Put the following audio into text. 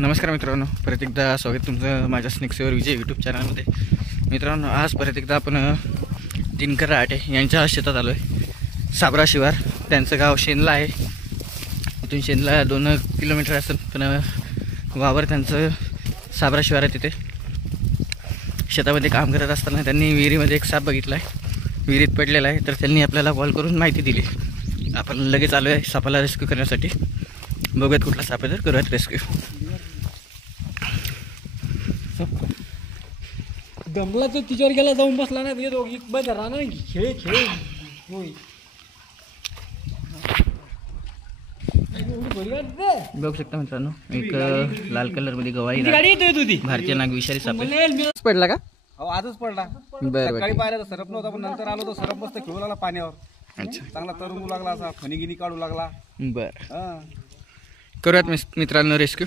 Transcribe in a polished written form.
नमस्कार मित्रांनो, परत एकदा स्वागत तुमचं माझ्या स्नेक सेवर विजय यूट्यूब चॅनलमध्ये. मित्रांनो, आज परत एकदा आपण दिनकर राहाटे यांच्या शेतात आलो आहे. साबरा शिवार त्यांचं गाव शेनला आहे. इथून शेनला 2 किलोमीटर असेल, पण वावर त्यांचं साबरा शिवार आहे. तिथे शेतामध्ये काम करत असताना त्यांनी विहिरीमध्ये एक साप बघितला आहे, विहिरीत पडलेला आहे. तर त्यांनी आपल्याला कॉल करून माहिती दिली. आपण लगेच आलो आहे सापाला रेस्क्यू करण्यासाठी. बघूयात कुठला साप आहे तर करूयात रेस्क्यू. दमला तो तिच्यावर गेला, जाऊन बसला ना. ते दोघी बंद राहणार खेळ खेळ होय. बघू शकता मित्रांनो, एक लाल कलर मध्ये गवाई गाडी येतोय तुझी भारतीय नाग विषारी साप पडला का? हो, आजच पडला. बरं सकाळी पाहिलं तर सरप नव्हता, पण नंतर आलो तर सरप मस्त खेळू लागला पाण्यावर. अच्छा, चांगला तरंगू लागला, असा फणी गिनी काढू लागला. बरं, हा. करूयात मित्रांनो रेस्क्यू.